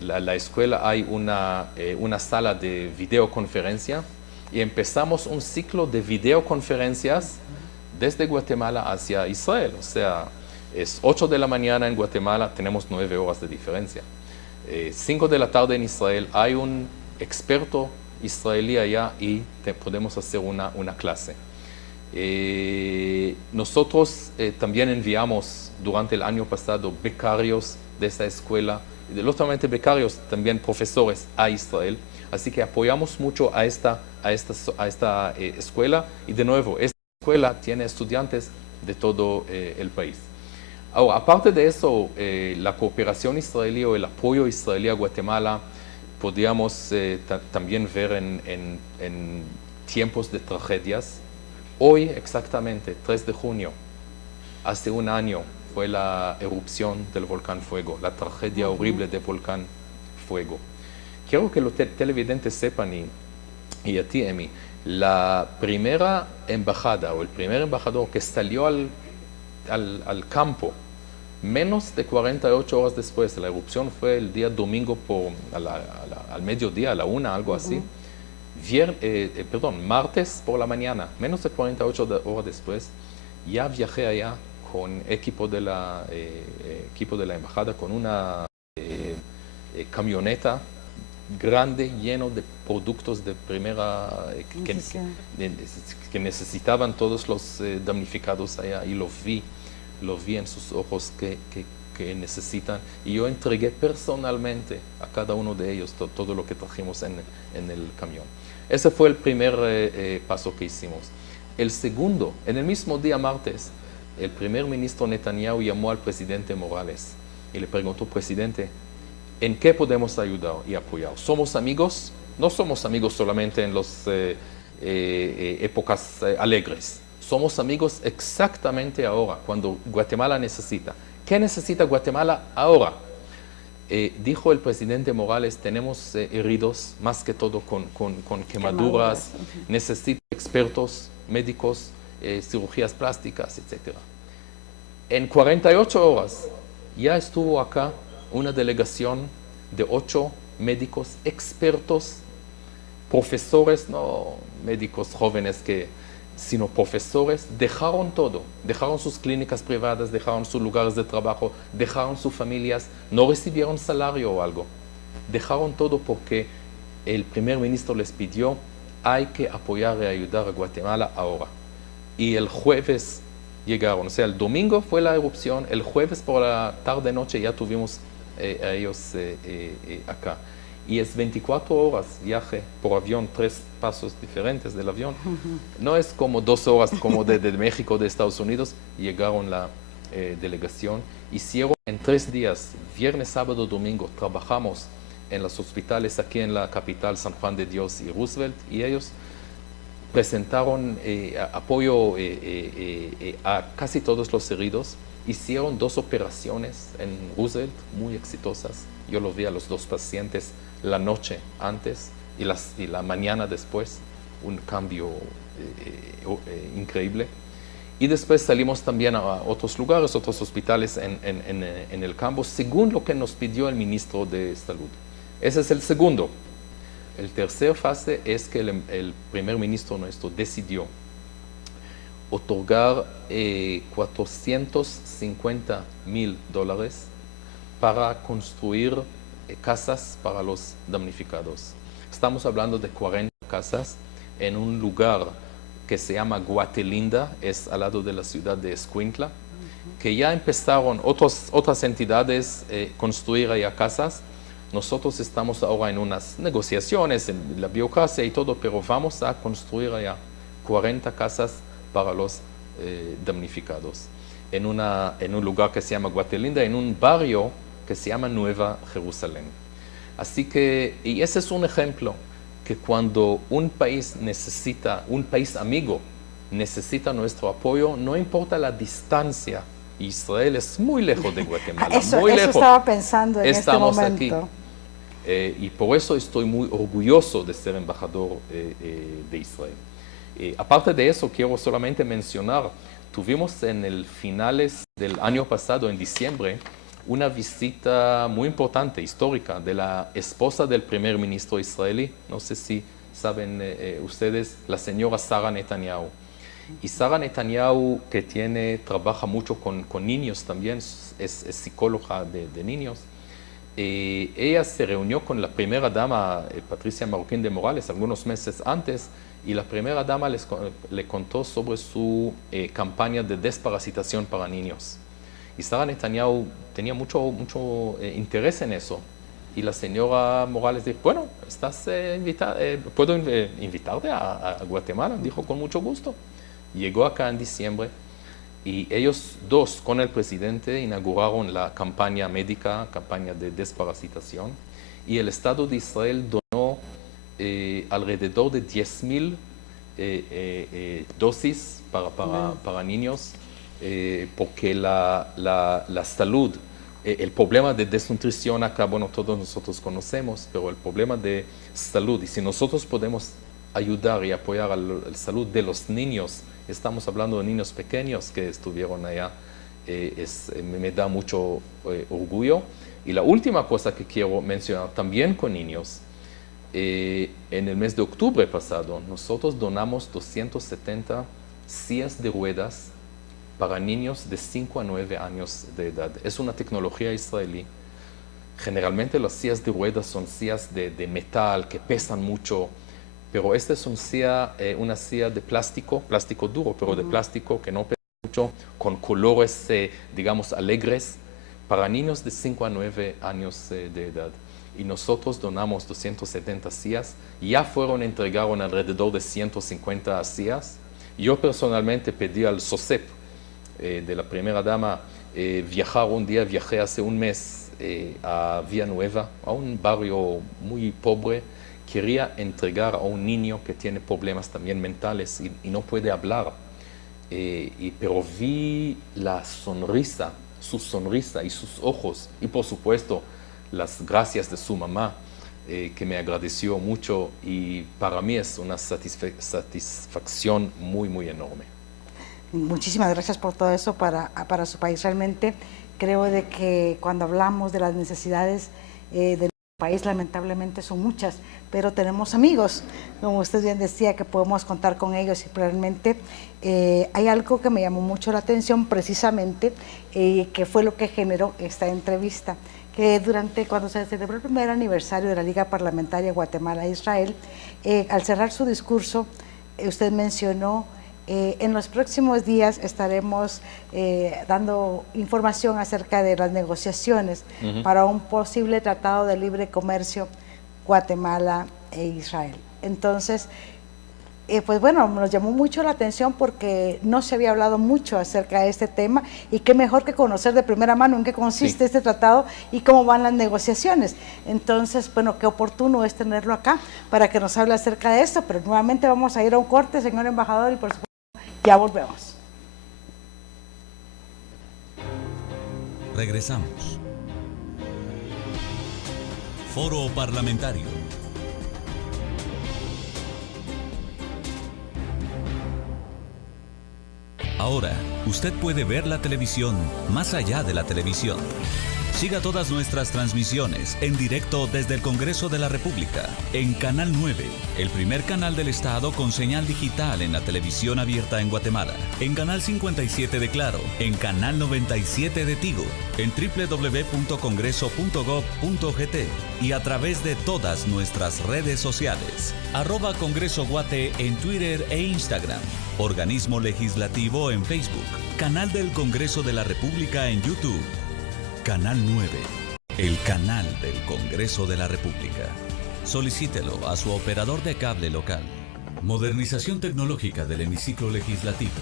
la escuela hay una sala de videoconferencia y empezamos un ciclo de videoconferencias desde Guatemala hacia Israel. O sea, es 8 de la mañana en Guatemala, tenemos 9 horas de diferencia. 5 de la tarde en Israel, hay un experto israelí allá y podemos hacer una clase. Nosotros también enviamos durante el año pasado becarios de esa escuela no solamente becarios, también profesores a Israel. Así que apoyamos mucho a esta escuela y de nuevo, esta escuela tiene estudiantes de todo el país. Ahora, aparte de eso, la cooperación israelí o el apoyo israelí a Guatemala podríamos también ver en tiempos de tragedias. Hoy, exactamente, 3 de junio, hace un año, fue la erupción del volcán Fuego, la tragedia horrible del volcán Fuego. Quiero que los televidentes sepan, y a ti, Emi, la primera embajada o el primer embajador que salió al campo menos de 48 horas después, la erupción fue el día domingo al mediodía, a la 1, algo así, martes por la mañana, menos de 48 horas después, ya viajé allá con equipo de la embajada, con una camioneta grande, lleno de productos de primera que necesitaban todos los damnificados allá, y lo vi en sus ojos que necesitan, y yo entregué personalmente a cada uno de ellos todo lo que trajimos en el camión. Ese fue el primer paso que hicimos. El segundo, en el mismo día martes, el primer ministro Netanyahu llamó al presidente Morales y le preguntó: presidente, ¿en qué podemos ayudar y apoyar? ¿Somos amigos? No somos amigos solamente en las épocas alegres. Somos amigos exactamente ahora, cuando Guatemala necesita. ¿Qué necesita Guatemala ahora? Dijo el presidente Morales: tenemos heridos, más que todo con quemaduras. Necesito expertos, médicos, cirugías plásticas, etc. En 48 horas ya estuvo acá una delegación de 8 médicos expertos, profesores, no médicos jóvenes sino profesores. Dejaron todo, dejaron sus clínicas privadas, dejaron sus lugares de trabajo, dejaron sus familias, no recibieron salario o algo. Dejaron todo porque el primer ministro les pidió: hay que apoyar y ayudar a Guatemala ahora. Y el jueves llegaron, o sea, el domingo fue la erupción, el jueves por la tarde-noche ya tuvimos a ellos acá. Y es 24 horas viaje por avión, 3 pasos diferentes del avión. No es como 2 horas como de México, de Estados Unidos. Llegaron la delegación, hicieron en 3 días, viernes, sábado, domingo, trabajamos en los hospitales aquí en la capital, San Juan de Dios y Roosevelt, y ellos presentaron apoyo a casi todos los heridos. Hicieron 2 operaciones en Roosevelt muy exitosas. Yo lo vi a los 2 pacientes la noche antes y la mañana después, un cambio increíble. Y después salimos también a otros lugares, otros hospitales en el campo, según lo que nos pidió el ministro de Salud. Ese es el segundo. El tercer fase es que el primer ministro nuestro decidió otorgar $450,000 para construir casas para los damnificados. Estamos hablando de 40 casas en un lugar que se llama Guatelinda, es al lado de la ciudad de Escuintla, que ya empezaron otras entidades a construir allá casas. Nosotros estamos ahora en unas negociaciones, en la burocracia y todo, pero vamos a construir allá 40 casas para los damnificados en un lugar que se llama Guatelinda, en un barrio que se llama Nueva Jerusalén. Así que, y ese es un ejemplo, que cuando un país amigo necesita nuestro apoyo, no importa la distancia. Israel es muy lejos de Guatemala, muy lejos. Eso estaba pensando en Estamos este momento. Aquí. Y por eso estoy muy orgulloso de ser embajador de Israel. Aparte de eso, quiero solamente mencionar, tuvimos en el finales del año pasado, en diciembre, una visita muy importante, histórica, de la esposa del primer ministro israelí. No sé si saben ustedes, la señora Sara Netanyahu. Y Sara Netanyahu, que trabaja mucho con niños también, es psicóloga de niños. Ella se reunió con la primera dama, Patricia Marroquín de Morales, algunos meses antes, y la primera dama le contó sobre su campaña de desparasitación para niños. Y Sara Netanyahu tenía mucho interés en eso. Y la señora Morales dijo, bueno, estás invitada, ¿puedo invitarte a Guatemala? Dijo, con mucho gusto. Llegó acá en diciembre y ellos dos, con el presidente, inauguraron la campaña médica, campaña de desparasitación, y el Estado de Israel donó alrededor de 10,000 dosis para niños, porque la salud, el problema de desnutrición acá, bueno, todos nosotros conocemos, pero el problema de salud, y si nosotros podemos ayudar y apoyar a la salud de los niños, estamos hablando de niños pequeños que estuvieron allá, me da mucho orgullo. Y la última cosa que quiero mencionar también con niños, en el mes de octubre pasado, nosotros donamos 270 sillas de ruedas para niños de 5 a 9 años de edad. Es una tecnología israelí. Generalmente las sillas de ruedas son sillas de metal que pesan mucho, pero esta es una silla de plástico duro, pero de plástico que no pesa mucho, con colores, digamos, alegres, para niños de 5 a 9 años de edad. Y nosotros donamos 270 sillas, ya entregaron alrededor de 150 sillas. Yo personalmente pedí al SOSEP, de la primera dama, viajé hace un mes a Villanueva, a un barrio muy pobre. Quería entregar a un niño que tiene problemas también mentales y no puede hablar, pero vi su sonrisa y sus ojos, y por supuesto las gracias de su mamá, que me agradeció mucho, y para mí es una satisfacción muy, muy enorme. Muchísimas gracias por todo eso para su país. Realmente creo de que cuando hablamos de las necesidades del país, lamentablemente son muchas, pero tenemos amigos, como usted bien decía, que podemos contar con ellos. Y realmente hay algo que me llamó mucho la atención, precisamente, que fue lo que generó esta entrevista, que cuando se celebró el primer aniversario de la Liga Parlamentaria Guatemala-Israel, al cerrar su discurso, usted mencionó: en los próximos días estaremos dando información acerca de las negociaciones para un posible tratado de libre comercio Guatemala e Israel. Entonces, pues bueno, nos llamó mucho la atención porque no se había hablado mucho acerca de este tema, y qué mejor que conocer de primera mano en qué consiste este tratado y cómo van las negociaciones. Entonces, bueno, qué oportuno es tenerlo acá para que nos hable acerca de esto, pero nuevamente vamos a ir a un corte, señor embajador, y por supuesto ya volvemos. Regresamos. Foro Parlamentario. Ahora, usted puede ver la televisión más allá de la televisión. Siga todas nuestras transmisiones en directo desde el Congreso de la República en Canal 9, el primer canal del Estado con señal digital en la televisión abierta en Guatemala, en Canal 57 de Claro, en Canal 97 de Tigo, en www.congreso.gov.gt y a través de todas nuestras redes sociales. @Congreso Guate en Twitter e Instagram, Organismo Legislativo en Facebook, Canal del Congreso de la República en YouTube. Canal 9, el canal del Congreso de la República. Solicítelo a su operador de cable local. Modernización tecnológica del hemiciclo legislativo.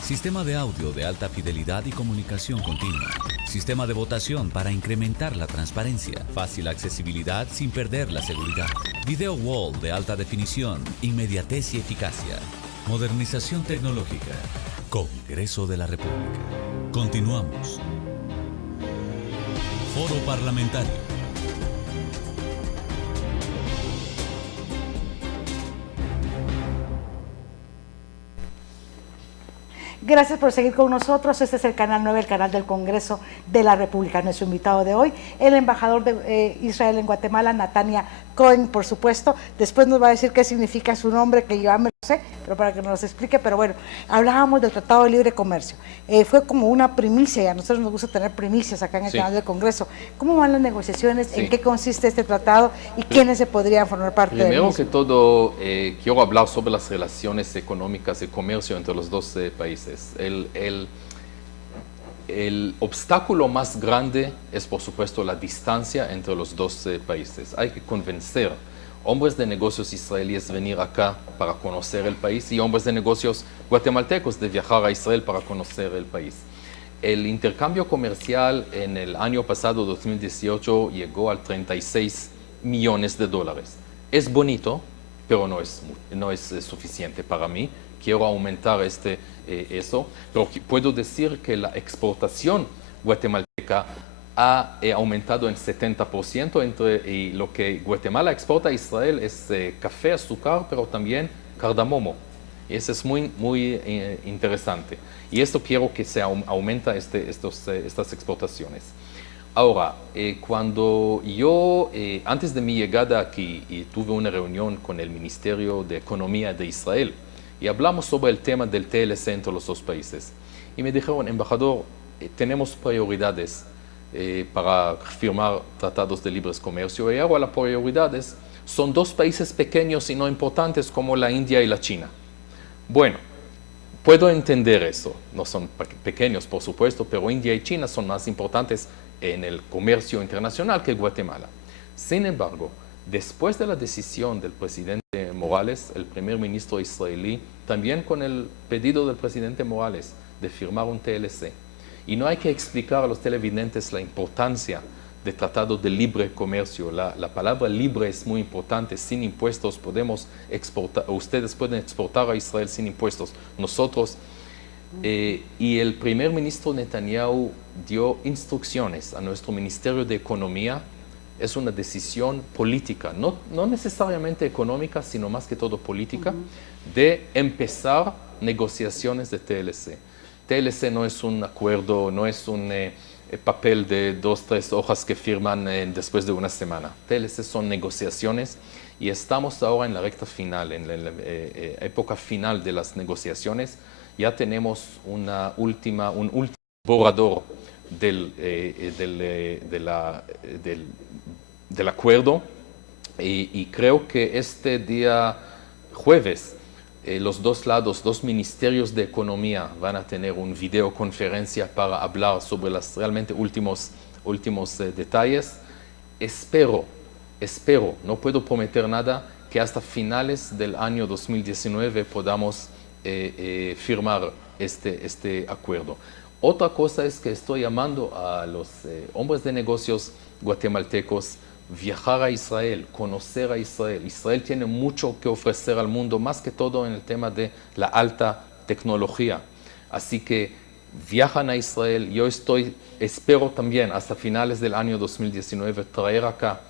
Sistema de audio de alta fidelidad y comunicación continua. Sistema de votación para incrementar la transparencia. Fácil accesibilidad sin perder la seguridad. Video wall de alta definición, inmediatez y eficacia. Modernización tecnológica. Congreso de la República. Continuamos. Foro Parlamentario. Gracias por seguir con nosotros. Este es el Canal 9, el canal del Congreso de la República. Nuestro invitado de hoy, el embajador de Israel en Guatemala, Natania Cohen, por supuesto. Después nos va a decir qué significa su nombre, que yo ya me lo sé, pero para que nos explique. Pero bueno, hablábamos del Tratado de Libre Comercio. Fue como una primicia, y a nosotros nos gusta tener primicias acá en el canal del Congreso. ¿Cómo van las negociaciones? ¿En qué consiste este tratado? ¿Y quiénes se podrían formar parte de él? Primero que todo, quiero hablar sobre las relaciones económicas y comercio entre los dos países. el obstáculo más grande es, por supuesto, la distancia entre los dos países. Hay que convencer hombres de negocios israelíes de venir acá para conocer el país y hombres de negocios guatemaltecos de viajar a Israel para conocer el país. El intercambio comercial en el año pasado, 2018, llegó al 36 millones de dólares. Es bonito, pero no es suficiente para mí. Quiero aumentar eso, pero puedo decir que la exportación guatemalteca ha aumentado en 70%, y lo que Guatemala exporta a Israel es café, azúcar, pero también cardamomo. Y eso es muy interesante. Y esto quiero que se aumenta estas exportaciones. Ahora, cuando yo, antes de mi llegada aquí, tuve una reunión con el Ministerio de Economía de Israel y hablamos sobre el tema del TLC entre los dos países. Y me dijeron, embajador, tenemos prioridades para firmar tratados de libre comercio. Y ahora las prioridades son dos países pequeños y no importantes como la India y la China. Bueno, puedo entender eso. No son pequeños, por supuesto, pero India y China son más importantes en el comercio internacional que Guatemala. Sin embargo, después de la decisión del presidente Morales, el primer ministro israelí, también con el pedido del presidente Morales de firmar un TLC, y no hay que explicar a los televidentes la importancia de tratado de libre comercio. La palabra libre es muy importante. Sin impuestos podemos exportar, ustedes pueden exportar a Israel sin impuestos. Nosotros, y el primer ministro Netanyahu dio instrucciones a nuestro Ministerio de Economía. Es una decisión política, no necesariamente económica, sino más que todo política, de empezar negociaciones de TLC. TLC no es un acuerdo, no es un papel de 2 o 3 hojas que firman después de una semana. TLC son negociaciones y estamos ahora en la recta final, en la época final de las negociaciones. Ya tenemos un último borrador del acuerdo y creo que este día jueves los dos lados, dos ministerios de economía van a tener una videoconferencia para hablar sobre los realmente últimos detalles. Espero, no puedo prometer nada, que hasta finales del año 2019 podamos firmar este acuerdo. Otra cosa es que estoy llamando a los hombres de negocios guatemaltecos viajar a Israel, conocer a Israel. Israel tiene mucho que ofrecer al mundo, más que todo en el tema de la alta tecnología. Así que viajan a Israel. Yo espero también hasta finales del año 2019 traer acá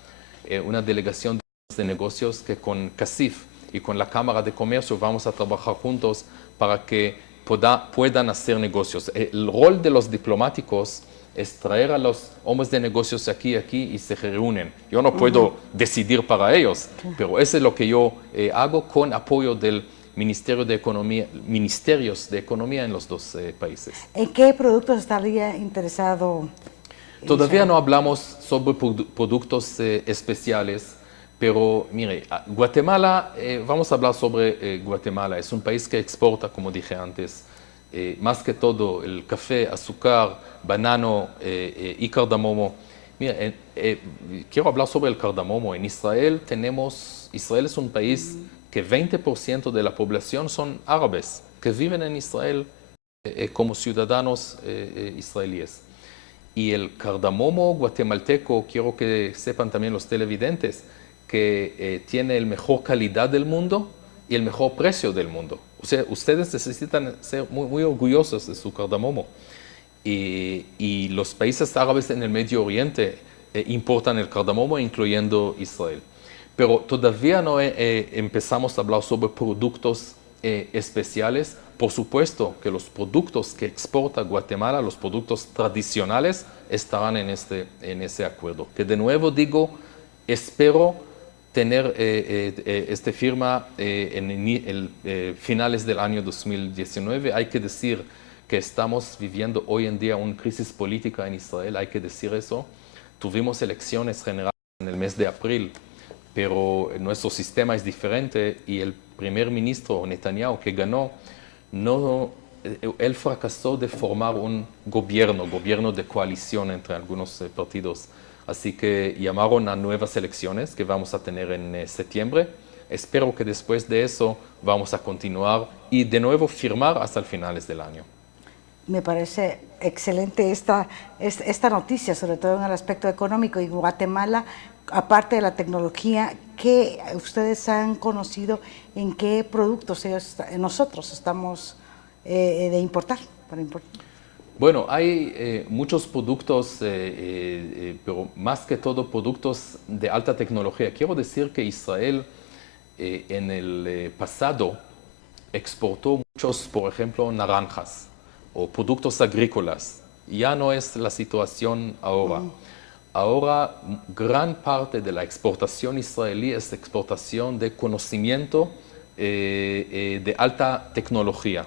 una delegación de negocios que con CACIF y con la Cámara de Comercio vamos a trabajar juntos para que puedan hacer negocios. El rol de los diplomáticos es traer a los hombres de negocios aquí y se reúnen. Yo no puedo decidir para ellos, pero eso es lo que yo hago con apoyo del Ministerios de Economía en los dos países. ¿En qué productos estaría interesado? Todavía no hablamos sobre productos especiales, pero mire, Guatemala, vamos a hablar sobre Guatemala. Es un país que exporta, como dije antes, más que todo el café, azúcar, banano y cardamomo. Mira, quiero hablar sobre el cardamomo. En Israel Israel es un país que 20% de la población son árabes, que viven en Israel como ciudadanos israelíes. Y el cardamomo guatemalteco, quiero que sepan también los televidentes, que tiene la mejor calidad del mundo y el mejor precio del mundo. O sea, ustedes necesitan ser muy orgullosos de su cardamomo. Y los países árabes en el Medio Oriente importan el cardamomo, incluyendo Israel. Pero todavía no empezamos a hablar sobre productos especiales. Por supuesto que los productos que exporta Guatemala, los productos tradicionales, estarán en ese acuerdo. Que de nuevo digo, espero tener esta firma en finales del año 2019. Hay que decir que estamos viviendo hoy en día una crisis política en Israel, hay que decir eso. Tuvimos elecciones generales en el mes de abril, pero nuestro sistema es diferente y el primer ministro Netanyahu que ganó no él fracasó de formar un gobierno de coalición entre algunos partidos. Así que llamaron a nuevas elecciones que vamos a tener en septiembre. Espero que después de eso vamos a continuar y de nuevo firmar hasta el finales del año. Me parece excelente esta noticia, sobre todo en el aspecto económico. Y Guatemala, aparte de la tecnología, ¿qué ustedes han conocido en qué productos nosotros estamos de importar? Bueno, hay muchos productos, pero más que todo productos de alta tecnología. Quiero decir que Israel en el pasado exportó muchos, por ejemplo, naranjas o productos agrícolas. Ya no es la situación ahora. Ahora, gran parte de la exportación israelí es exportación de conocimiento de alta tecnología.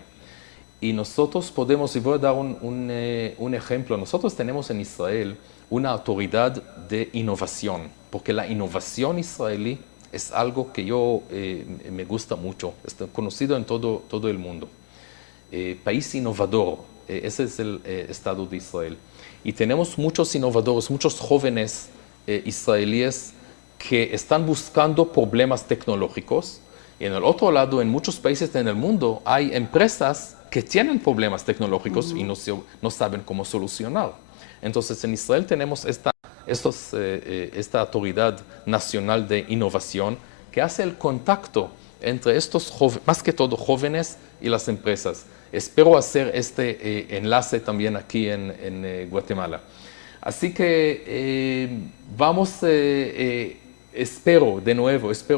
Y nosotros podemos, y voy a dar un ejemplo, nosotros tenemos en Israel una autoridad de innovación, porque la innovación israelí es algo que yo me gusta mucho, está conocido en todo el mundo. País innovador, ese es el Estado de Israel. Y tenemos muchos innovadores, muchos jóvenes israelíes que están buscando problemas tecnológicos. Y en el otro lado, en muchos países en el mundo, hay empresas que tienen problemas tecnológicos y no saben cómo solucionar. Entonces, en Israel tenemos esta autoridad nacional de innovación que hace el contacto entre estos más que todo jóvenes y las empresas. Espero hacer este enlace también aquí en Guatemala. Así que espero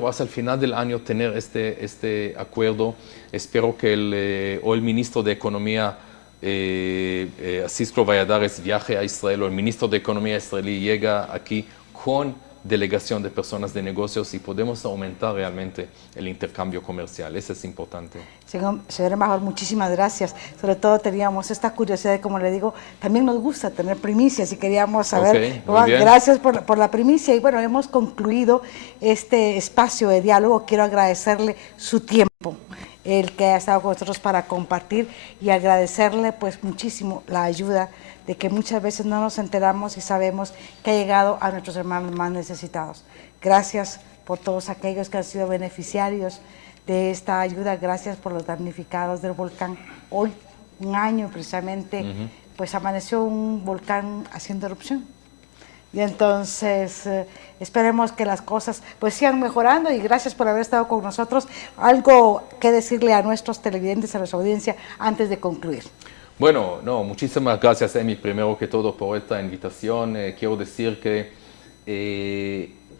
hasta el final del año tener este acuerdo. Espero que el ministro de Economía, Cisco Valladares, viaje a Israel, o el ministro de Economía israelí llega aquí con delegación de personas de negocios y podemos aumentar realmente el intercambio comercial. Eso es importante. Señor embajador, muchísimas gracias. Sobre todo teníamos esta curiosidad, como le digo, también nos gusta tener primicias y queríamos saber. Gracias por la primicia. Y bueno, hemos concluido este espacio de diálogo. Quiero agradecerle su tiempo, el que ha estado con nosotros para compartir, y agradecerle pues muchísimo la ayuda de que muchas veces no nos enteramos y sabemos que ha llegado a nuestros hermanos más necesitados. Gracias por todos aquellos que han sido beneficiarios de esta ayuda. Gracias por los damnificados del volcán. Hoy, un año precisamente, pues amaneció un volcán haciendo erupción. Y entonces esperemos que las cosas pues sigan mejorando, y gracias por haber estado con nosotros. Algo que decirle a nuestros televidentes, a nuestra audiencia, antes de concluir. Bueno, muchísimas gracias, Emi, primero que todo por esta invitación. Quiero decir que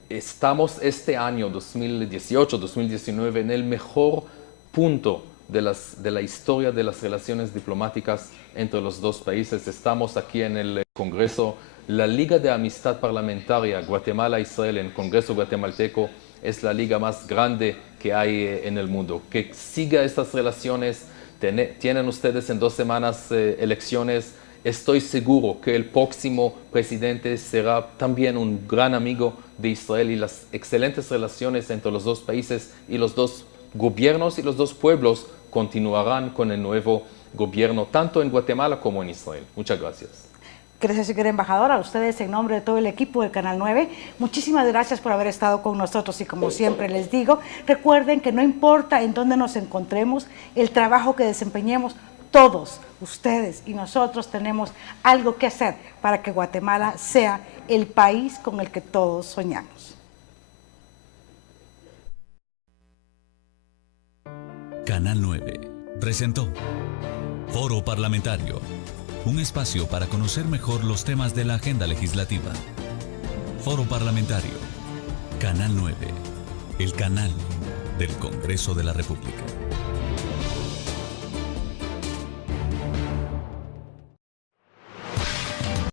estamos este año 2018-2019 en el mejor punto de la historia de las relaciones diplomáticas entre los dos países. Estamos aquí en el Congreso. La Liga de Amistad Parlamentaria Guatemala-Israel en el Congreso guatemalteco es la liga más grande que hay en el mundo. Que siga estas relaciones. Tienen ustedes en 2 semanas elecciones. Estoy seguro que el próximo presidente será también un gran amigo de Israel, y las excelentes relaciones entre los dos países y los dos gobiernos y los dos pueblos continuarán con el nuevo gobierno, tanto en Guatemala como en Israel. Muchas gracias. Gracias, señor embajador. A ustedes, en nombre de todo el equipo del Canal 9, muchísimas gracias por haber estado con nosotros. Y como siempre les digo, recuerden que no importa en dónde nos encontremos, el trabajo que desempeñemos, todos ustedes y nosotros tenemos algo que hacer para que Guatemala sea el país con el que todos soñamos. Canal 9 presentó Foro Parlamentario, un espacio para conocer mejor los temas de la agenda legislativa. Foro Parlamentario, Canal 9, el canal del Congreso de la República.